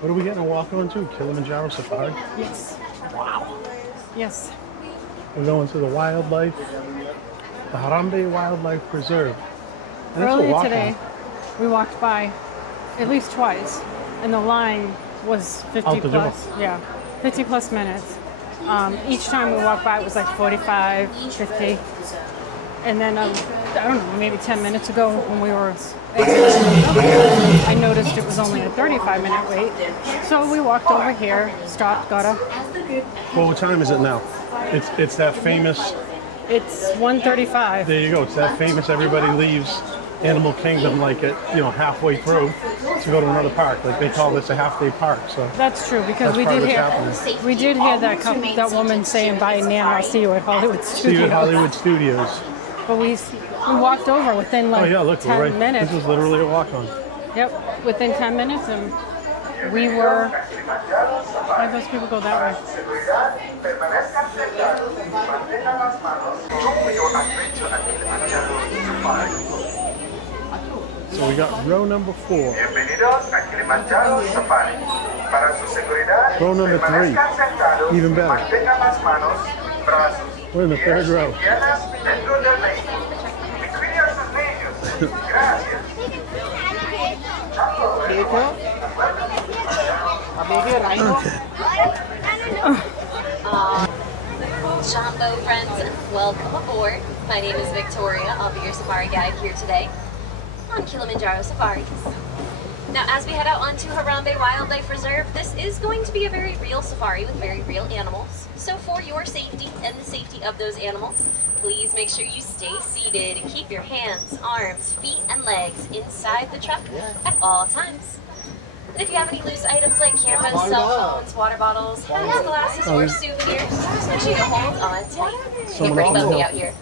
What are we getting a walk on to? Kilimanjaro Safari? Yes. Wow. Yes. We're going to the Harambe Wildlife Preserve. And it's a Earlier walk today, on. we walked by at least twice, and the line was 50 Alto plus. Gimo. Yeah, 50 plus minutes. Each time we walked by, it was like 45, 50. And then, I don't know, maybe 10 minutes ago when we were exiting, I noticed it was only a 35-minute wait. So we walked over here, stopped, got a... Well, what time is it now? It's that famous. It's 1:35. There you go. It's that famous. Everybody leaves Animal Kingdom like at halfway through to go to another park. Like they call this a half-day park. So That's true because that's we part did of what's hear happening. we did hear that woman saying, "Bye, Nan. I'll see you at Hollywood See you Studios." at Hollywood Studios. But we walked over within like Oh yeah, look, 10 we're right. minutes. This is literally a walk-on. Yep, within 10 minutes, and we were. Why those people go that way? So we got row number 4. Bienvenidos a Kilimanjaro Safari. Para su seguridad, Row number 3. permanezcan sentados, Even better. mantengan las manos, brazos, We're in the third pies row. y piernas dentro del vehículo. Y cuide a sus niños. Gracias. Jumbo friends, welcome aboard. My name is Victoria. I'll be your safari guide here today on Kilimanjaro Safaris. Now, as we head out onto Harambe Wildlife Reserve, this is going to be a very real safari with very real animals. So for your safety and the safety of those animals, please make sure you stay seated and keep your hands, arms, feet, and legs inside the truck at all times. And if you have any loose items like cameras, cell phones, water bottles, hats, glasses, or souvenirs, just make sure you hold on tight. Get pretty bumpy out here.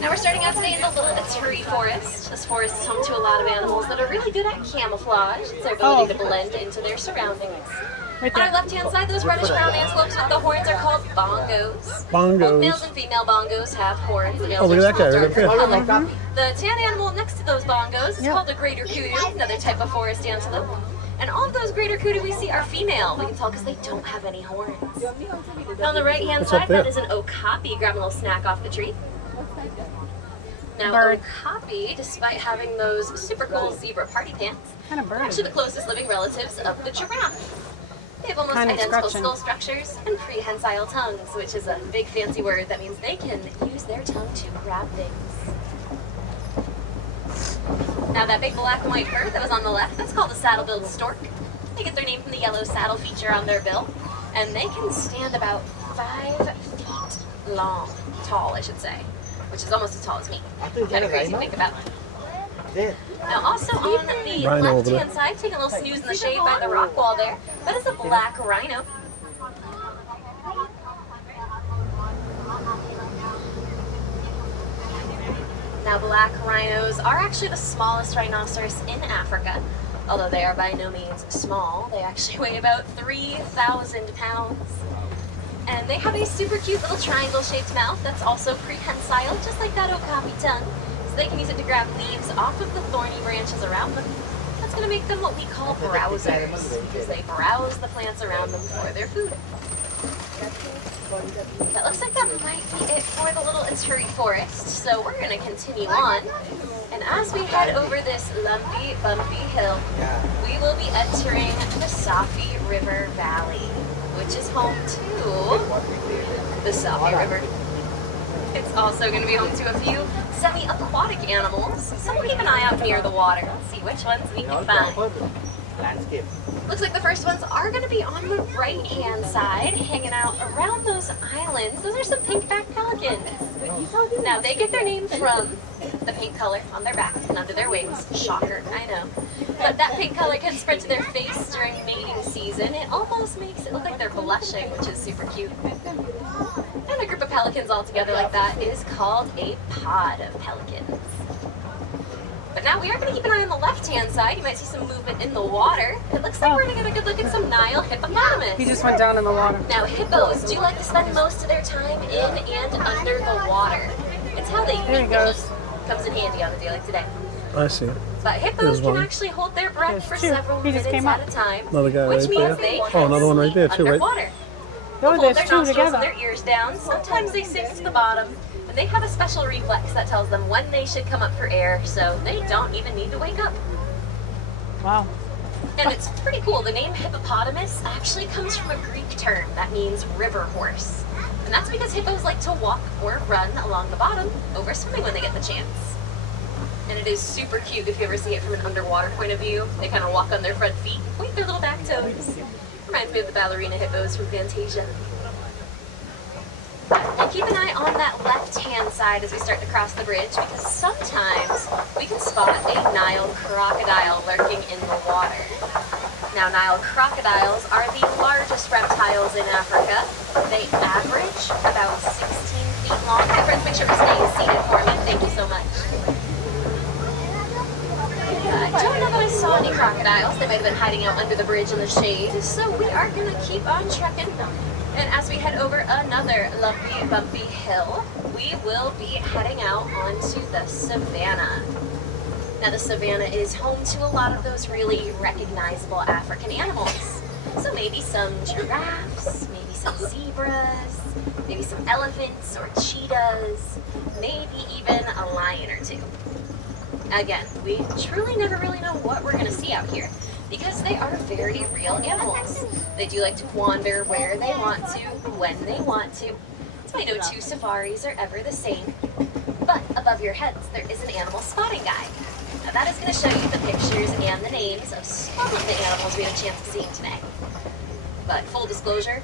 Now we're starting out today in the little Aturi forest. This forest is home to a lot of animals that are really good at camouflage. It's their ability to blend into their surroundings. Right On our there. left-hand side, those reddish-brown antelopes with the horns are called bongos. Bongos. Both males and female bongos have horns. The males Oh, look are at that guy small, right darker there. color. The tan animal next to those bongos is Yep. called a greater kudu, another type of forest antelope. And all of those greater kudu we see are female. We can tell because they don't have any horns. On the right-hand What's up side, there? that is an okapi grabbing a little snack off the tree. Now, Bird. okapi, despite having those super cool zebra party pants, Kind of are bird. actually the closest living relatives of the giraffe. They have almost Kind of identical scratching. skull structures and prehensile tongues, which is a big fancy word that means they can use their tongue to grab things. Now that big black and white bird that was on the left, that's called a saddle-billed stork. They get their name from the yellow saddle feature on their bill, and they can stand about 5 feet long, tall I should say, which is almost as tall as me. Kind of crazy to think about. Now also on the Rhino over left-hand side, taking a little snooze in the shade by the rock wall there, that is a black rhino. Now black rhinos are actually the smallest rhinoceros in Africa. Although they are by no means small, they actually weigh about 3,000 pounds. And they have a super cute little triangle-shaped mouth that's also prehensile, just like that okapi tongue. So they can use it to grab leaves off of the thorny branches around them. That's going to make them what we call browsers, because they browse the plants around them for their food. That looks like that might be it for the little Aturi forest, so we're going to continue on. And as we head over this lumpy, bumpy hill, we will be entering the Safi River Valley, which is home to the Safi River. It's also going to be home to a few semi-aquatic animals, so we'll keep an eye out near the water and see which ones we can find. Looks like the first ones are going to be on the right-hand side, hanging out around those islands. Those are some pink-backed pelicans. Now, they get their name from the pink color on their back and under their wings. Shocker, I know. But that pink color can spread to their face during mating season. It almost makes it look like they're blushing, which is super cute. And a group of pelicans all together like that is called a pod of pelicans. But now we are going to keep an eye on the left-hand side. You might see some movement in the water. It looks like we're going to get a good look at some Nile hippopotamus. He just went down in the water. Now, hippos do like to spend most of their time in and under the water. It's how they There he eat. goes. Comes in handy on a day like today. I see. But hippos There's can one. actually hold their breath There's for two. several He just minutes came at up. a time, Another guy which right means there. they Oh, another one right there can too, sleep right? underwater. Oh, They'll hold there's their two nostrils and together. their ears down. Sometimes they sink to the bottom, and they have a special reflex that tells them when they should come up for air, so they don't even need to wake up. Wow. And it's pretty cool. The name hippopotamus actually comes from a Greek term that means river horse. And that's because hippos like to walk or run along the bottom over swimming when they get the chance. And it is super cute if you ever see it from an underwater point of view. They kind of walk on their front feet and point their little back toes. Reminds me of the ballerina hippos from Fantasia. And keep an eye on that left-hand side as we start to cross the bridge, because sometimes we can spot a Nile crocodile lurking in the water. Now, Nile crocodiles are the largest reptiles in Africa. They average about 16 feet long. Hi, friends, make sure we're staying seated for me. Thank you so much. I don't know that I saw any crocodiles. They might have been hiding out under the bridge in the shade. So we are going to keep on trekking. And as we head over another lumpy, bumpy hill, we will be heading out onto the savannah. Now, the savannah is home to a lot of those really recognizable African animals. So maybe some giraffes, maybe some zebras, maybe some elephants or cheetahs, maybe even a lion or two. Again, we truly never really know what we're going to see out here, because they are very real animals. They do like to wander where they want to, when they want to. So I know 2 safaris are ever the same. But above your heads, there is an animal spotting guide. Now that is going to show you the pictures and the names of some of the animals we had a chance of seeing today. But full disclosure,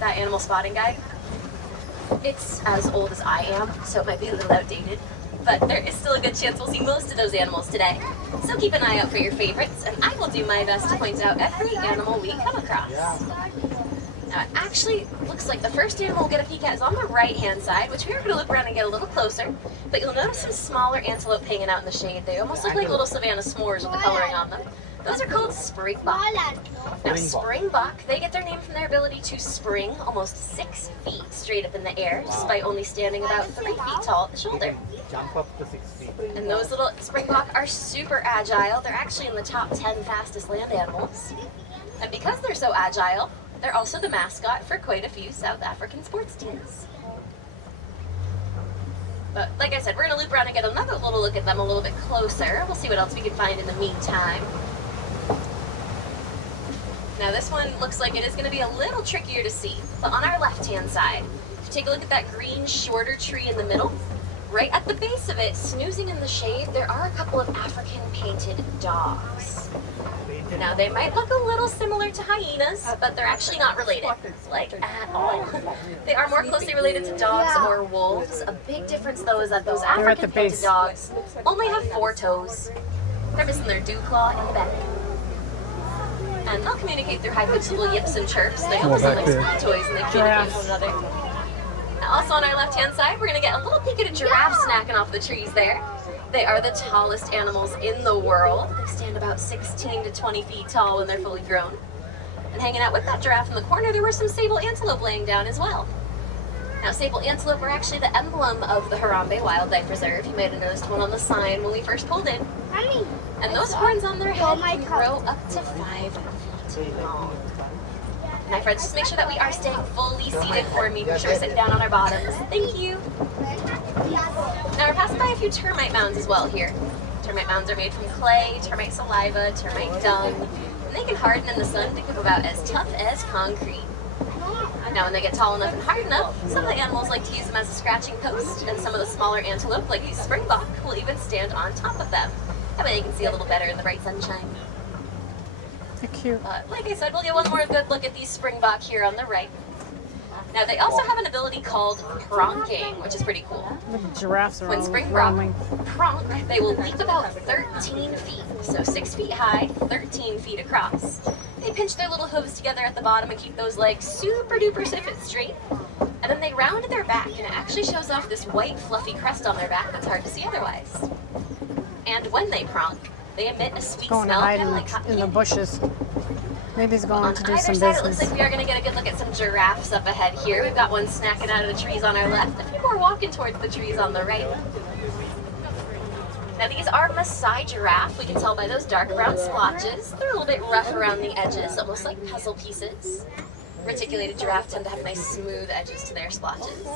that animal spotting guide, it's as old as I am, so it might be a little outdated. But there is still a good chance we'll see most of those animals today. So keep an eye out for your favorites, and I will do my best to point out every animal we come across. Now, it actually looks like the first animal we'll get a peek at is on the right-hand side, which we are going to loop around and get a little closer. But you'll notice some smaller antelope hanging out in the shade. They almost look like little savannah s'mores with the coloring on them. Those are called springbok. Now, springbok, they get their name from their ability to spring almost 6 feet straight up in the air, despite only standing about 3 feet tall at the shoulder. Jump up to 6 feet. And those little springbok are super agile. They're actually in the top 10 fastest land animals. And because they're so agile, they're also the mascot for quite a few South African sports teams. But like I said, we're going to loop around and get another little look at them a little bit closer. We'll see what else we can find in the meantime. Now this one looks like it is going to be a little trickier to see. But on our left-hand side, if you take a look at that green, shorter tree in the middle, right at the base of it, snoozing in the shade, there are a couple of African painted dogs. Now, they might look a little similar to hyenas, but they're actually not related, like, at all. They are more closely related to dogs or wolves. A big difference, though, is that those at the African painted base. dogs only have 4 toes. They're missing their dew claw in the back. And they'll communicate through high-pitched little yips and chirps. They almost look like back spooky toys, and they communicate with one another. Now, also on our left-hand side, we're going to get a little peek at a giraffe snacking off the trees there. They are the tallest animals in the world. They stand about 16 to 20 feet tall when they're fully grown. And hanging out with that giraffe in the corner, there were some sable antelope laying down as well. Now, sable antelope are actually the emblem of the Harambe Wildlife Reserve. You might have noticed one on the sign when we first pulled in. And those horns on their head can grow up to 5 feet long. My friends, just make sure that we are staying fully seated for me. Make sure we're sitting down on our bottoms. Thank you. Now, we're passing by a few termite mounds as well here. Termite mounds are made from clay, termite saliva, termite dung, and they can harden in the sun to become about as tough as concrete. Now, when they get tall enough and hard enough, some of the animals like to use them as a scratching post, and some of the smaller antelope, like these springbok, will even stand on top of them. That way they can see a little better in the bright sunshine. They're cute. But like I said, we'll get one more good look at these springbok here on the right. Now, they also have an ability called pronking, which is pretty cool. The giraffes are When all springbok roaming. pronk, they will leap about 13 feet, so 6 feet high, 13 feet across. They pinch their little hooves together at the bottom and keep those legs super duper stiff and straight. And then they round their back, and it actually shows off this white fluffy crest on their back that's hard to see otherwise. And when they pronk, they emit a sweet Going to smell, hide kind of like cotton in the candy. bushes. Maybe he's going On to do either some side, it looks business. like we are going to get a good look at some giraffes up ahead here. We've got one snacking out of the trees on our left, a few more walking towards the trees on the right. Now these are Maasai giraffe. We can tell by those dark brown splotches. They're a little bit rough around the edges, almost like puzzle pieces. Reticulated giraffe tend to have nice smooth edges to their splotches.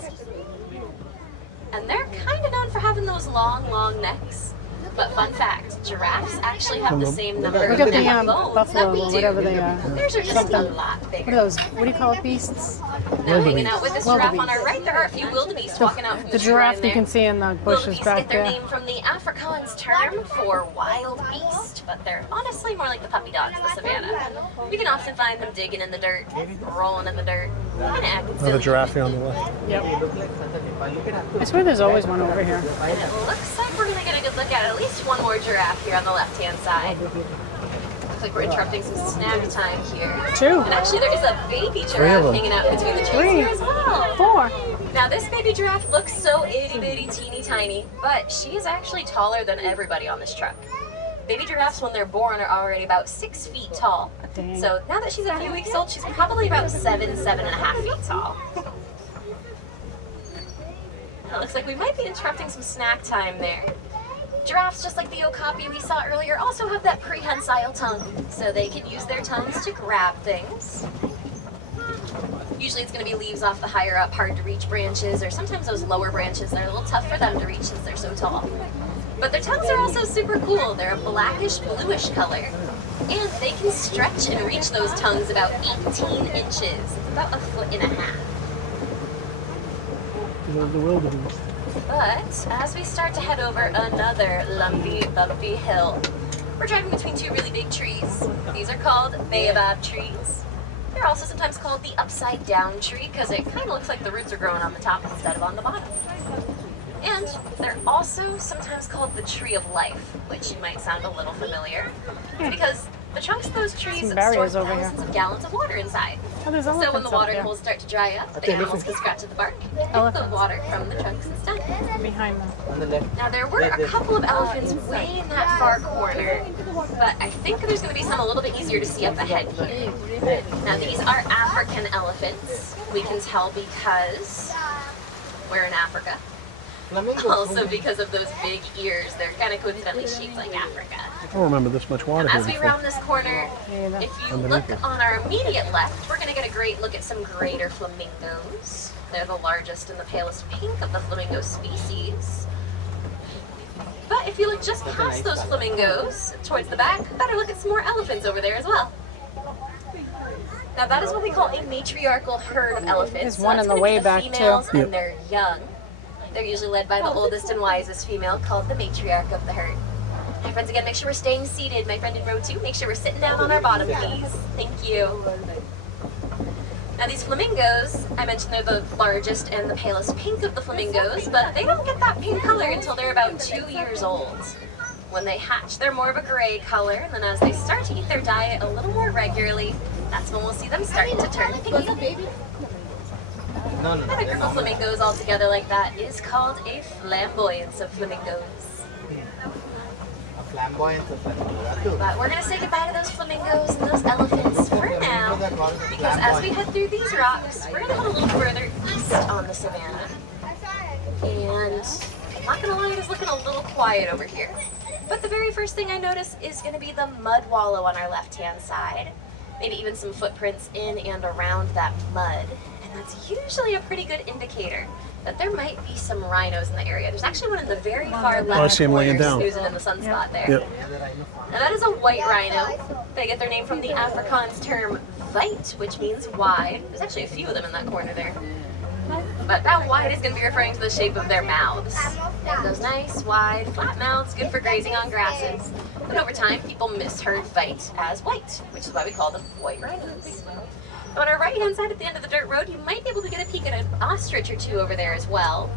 And they're kind of known for having those long necks. But fun fact, giraffes actually have the same number Look of at the neck bones buffalo that we or do. whatever they are. Theirs are just Something. a lot What bigger. are those? What do you call it? Beasts? Now hanging out with this giraffe on our right, there are a few wildebeest walking out from The the tree giraffe right you can see in the bushes Wildebeest back get their there. name from the Afrikaans term for wild beast, but they're honestly more like the puppy dogs of the savannah. You can often find them digging in the dirt, rolling in the dirt, and acting Another silly. giraffe here on the left. Yep. I swear there's always one over here. And it looks like we're gonna get a good look at least one more giraffe here on the left-hand side. Looks like we're interrupting some snack time here. Two. And actually there is a baby of giraffe them. hanging out between the trees Three. here as well. 4. Now this baby giraffe looks so itty bitty teeny tiny, but she is actually taller than everybody on this truck. Baby giraffes when they're born are already about 6 feet tall. Dang. So now that she's a few weeks old, she's probably about 7.5 feet tall. It looks like we might be interrupting some snack time there. Giraffes, just like the okapi we saw earlier, also have that prehensile tongue, so they can use their tongues to grab things. Usually it's going to be leaves off the higher up, hard to reach branches, or sometimes those lower branches that are a little tough for them to reach since they're so tall. But their tongues are also super cool. They're a blackish bluish color, and they can stretch and reach those tongues about 18 inches. It's about 1.5 feet. The wildebeest. But as we start to head over another lumpy, bumpy hill, we're driving between two really big trees. These are called baobab trees. They're also sometimes called the upside down tree because it kind of looks like the roots are growing on the top instead of on the bottom. And they're also sometimes called the tree of life, which might sound a little familiar. It's because the trunks of those trees Some store barriers over here. thousands of gallons of water inside. Oh, there's So when elephants the up water there. holes start to dry up, the animals can scratch at the bark and get the Elephants. water from the trunks instead. Behind them. On the left. Now there were a couple of elephants way in that far corner, but I think there's going to be some a little bit easier to see up ahead here. Now these are African elephants. We can tell because we're in Africa. Flamingo. Also because of those big ears, they're kind of coincidentally shaped like Africa. I don't remember this much water here As we before. round this corner, Yeah. if you Underneath look it. on our immediate left, we're going to get a great look at some greater flamingos. They're the largest and the palest pink of the flamingo species. But if you look just past those flamingos, towards the back, better look at some more elephants over there as well. Now that is what we call a matriarchal herd of elephants. There's So one that's in the gonna way be back, too. females Yep. and they're young. They're usually led by the oldest and wisest female, called the matriarch of the herd. Hi friends, again, make sure we're staying seated. My friend in row 2, make sure we're sitting down on our bottom, please. Thank you. Now these flamingos, I mentioned they're the largest and the palest pink of the flamingos, but they don't get that pink color until they're about 2 years old. When they hatch, they're more of a gray color, and then as they start to eat their diet a little more regularly, that's when we'll see them starting to turn pink. No. And a group of flamingos all together like that is called a flamboyance of flamingos. A flamboyance of flamingo. But we're going to say goodbye to those flamingos and those elephants for now, because as we head through these rocks, we're going to head a little further east on the savannah. And I'm not going to lie, it is looking a little quiet over here. But the very first thing I notice is going to be the mud wallow on our left-hand side. Maybe even some footprints in and around that mud. And that's usually a pretty good indicator that there might be some rhinos in the area. There's actually one in the very far left I see him laying corner, down. snoozing in the sunspot there. Yep. Now that is a white rhino. They get their name from the Afrikaans term "weit," which means wide. There's actually a few of them in that corner there. But that wide is going to be referring to the shape of their mouths. They have those nice, wide, flat mouths, good for grazing on grasses. But over time, people misheard "weit" as white, which is why we call them white rhinos. On our right-hand side at the end of the dirt road, you might be able to get a peek at an ostrich or two over there as well.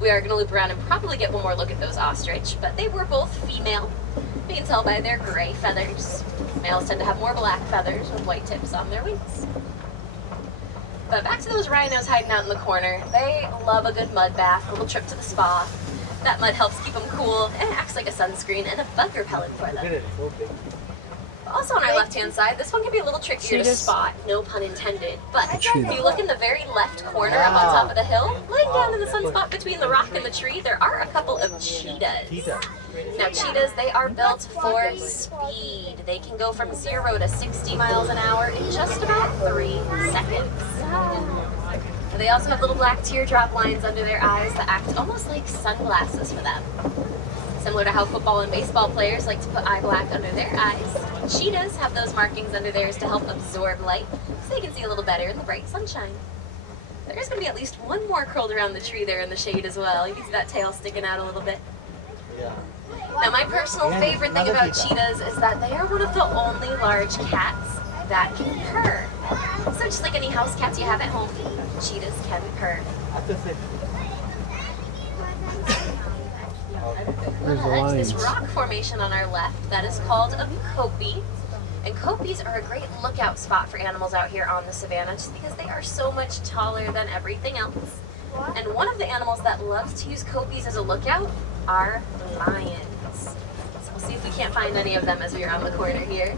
We are going to loop around and probably get one more look at those ostrich, but they were both female. You can tell by their gray feathers. Males tend to have more black feathers with white tips on their wings. But back to those rhinos hiding out in the corner. They love a good mud bath, a little trip to the spa. That mud helps keep them cool and acts like a sunscreen and a bug repellent for Look at them. it, so big. Also on our left-hand side, this one can be a little trickier to Cheetahs. spot, no pun intended. But if Cheetah. you look in the very left corner up on top of the hill, laying down in the sunspot between the rock and the tree, there are a couple of cheetahs. Cheetah. Now cheetahs, they are built for speed. They can go from 0 to 60 miles an hour in just about 3 seconds. They also have little black teardrop lines under their eyes that act almost like sunglasses for them. Similar to how football and baseball players like to put eye black under their eyes, cheetahs have those markings under theirs to help absorb light so they can see a little better in the bright sunshine. There's going to be at least one more curled around the tree there in the shade as well. You can see that tail sticking out a little bit. Yeah. Now my personal favorite thing about cheetahs is that they are one of the only large cats that can purr. So just like any house cats you have at home, cheetahs can purr. There's the But this lines. rock formation on our left that is called a kopie. And kopies are a great lookout spot for animals out here on the savannah just because they are so much taller than everything else. And one of the animals that loves to use kopies as a lookout are lions. So we'll see if we can't find any of them as we are on the corner here.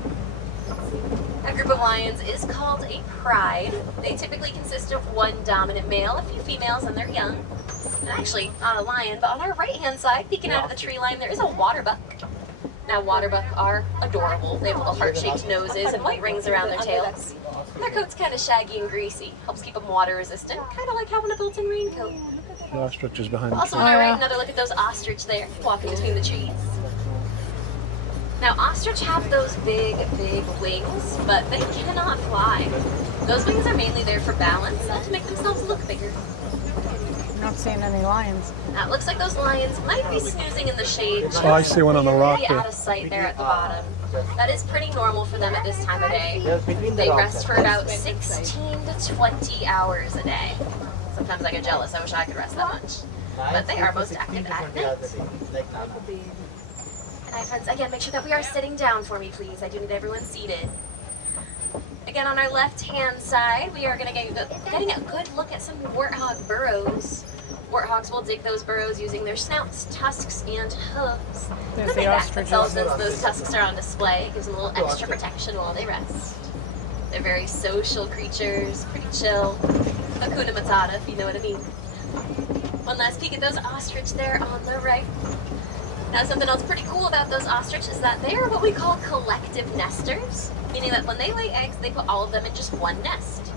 A group of lions is called a pride. They typically consist of one dominant male, a few females, and they're young. And actually, not a lion, but on our right-hand side, peeking out of the tree line, there is a waterbuck. Now, waterbuck are adorable. They have little heart-shaped noses and white rings around their tails. And their coat's kind of shaggy and greasy. Helps keep them water-resistant, kind of like having a built-in raincoat. The ostrich is behind the Also tree. on our Oh, right, yeah. another look at those ostrich there, walking between the trees. Now, ostrich have those big, big wings, but they cannot fly. Those wings are mainly there for balance and to make themselves look bigger. I'm not seeing any lions. Now, it looks like those lions might be snoozing in the shade. Oh, I see one on the rock Maybe there. out of sight there at the bottom. That is pretty normal for them at this time of day. Just between the They rocks. rest for about 16 to 20 hours a day. Sometimes I get jealous. I wish I could rest that much. But they are most active at night. Like Nana. And hi friends, again, make sure that we are sitting down for me, please. I do need everyone seated. Again, on our left-hand side, we are going to getting a good look at some warthog burrows. Warthogs will dig those burrows using their snouts, tusks, and hooves. There's Then the they back ostriches. themselves as those tusks are on display. It gives them a little extra protection while they rest. They're very social creatures, pretty chill. Hakuna Matata, if you know what I mean. One last peek at those ostrich there on the right. Now, something else pretty cool about those ostrich is that they are what we call collective nesters, meaning that when they lay eggs, they put all of them in just one nest.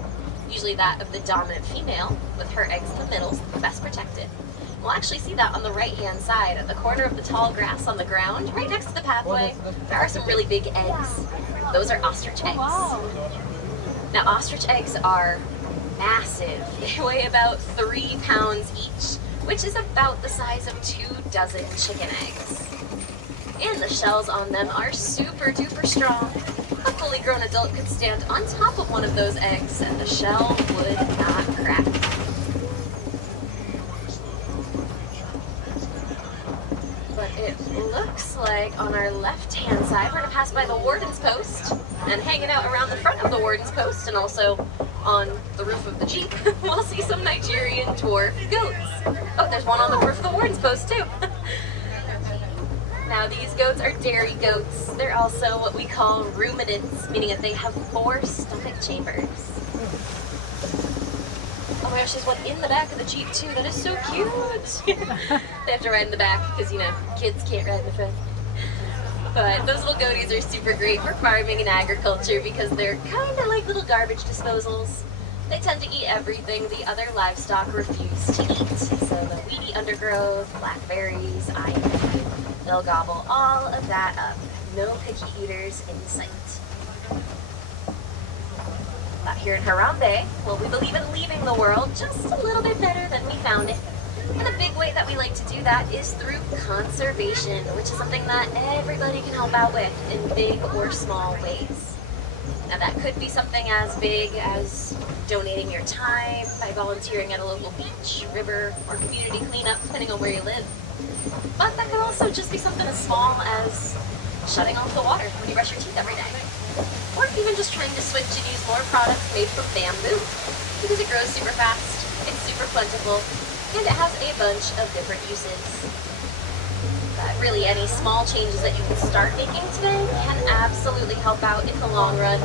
Usually that of the dominant female, with her eggs in the middle, the best protected. We'll actually see that on the right-hand side, at the corner of the tall grass on the ground, right next to the pathway. There are some really big eggs. Those are ostrich eggs. Now, ostrich eggs are massive. They weigh about 3 pounds each, which is about the size of 2 dozen chicken eggs. And the shells on them are super duper strong. A fully grown adult could stand on top of one of those eggs and the shell would not crack. But it looks like on our left-hand side, we're gonna pass by the warden's post, and hanging out around the front of the warden's post and also on the roof of the Jeep, we'll see some Nigerian dwarf goats. Oh, there's one on the roof of the warden's post too. Now these goats are dairy goats. They're also what we call ruminants, meaning that they have 4 stomach chambers. Oh my gosh, there's one in the back of the Jeep too. That is so cute. They have to ride in the back because, you know, kids can't ride in the front. But those little goaties are super great for farming and agriculture because they're kind of like little garbage disposals. They tend to eat everything the other livestock refuse to eat. So the weedy undergrowth, blackberries, ivy, they'll gobble all of that up. No picky eaters in sight. Out here in Harambe, well, we believe in leaving the world just a little bit better than we found it. And a big way that we like to do that is through conservation, which is something that everybody can help out with in big or small ways. Now that could be something as big as donating your time by volunteering at a local beach, river, or community cleanup, depending on where you live. But that could also just be something as small as shutting off the water when you brush your teeth every day. Or even just trying to switch and use more products made from bamboo, because it grows super fast, it's super plentiful, and it has a bunch of different uses. But really any small changes that you can start making today can absolutely help out in the long run.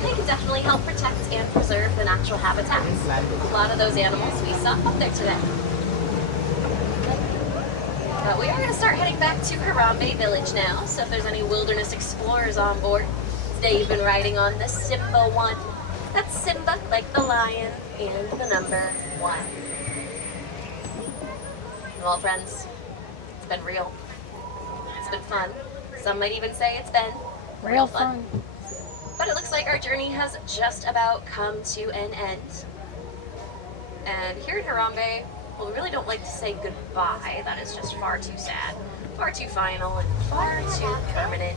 They can definitely help protect and preserve the natural habitats. A lot of those animals we saw up there today. But we are going to start heading back to Harambe Village now, so if there's any wilderness explorers on board, today you've been riding on the Simba 1. That's Simba, like the lion, and the number 1. Well, friends, it's been real. It's been fun. Some might even say it's been Real fun. But it looks like our journey has just about come to an end. And here in Harambe, well, we really don't like to say goodbye. That is just far too sad, far too final, and far too permanent.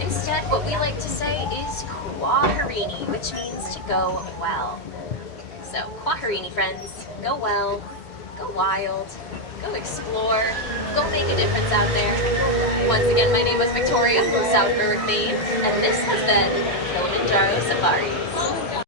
Instead, what we like to say is Kwaherini, which means to go well. So, Kwaherini, friends, go well, go wild, go explore, go make a difference out there. Once again, my name is Victoria from South Berwick, Maine, and this has been Kilimanjaro Safari.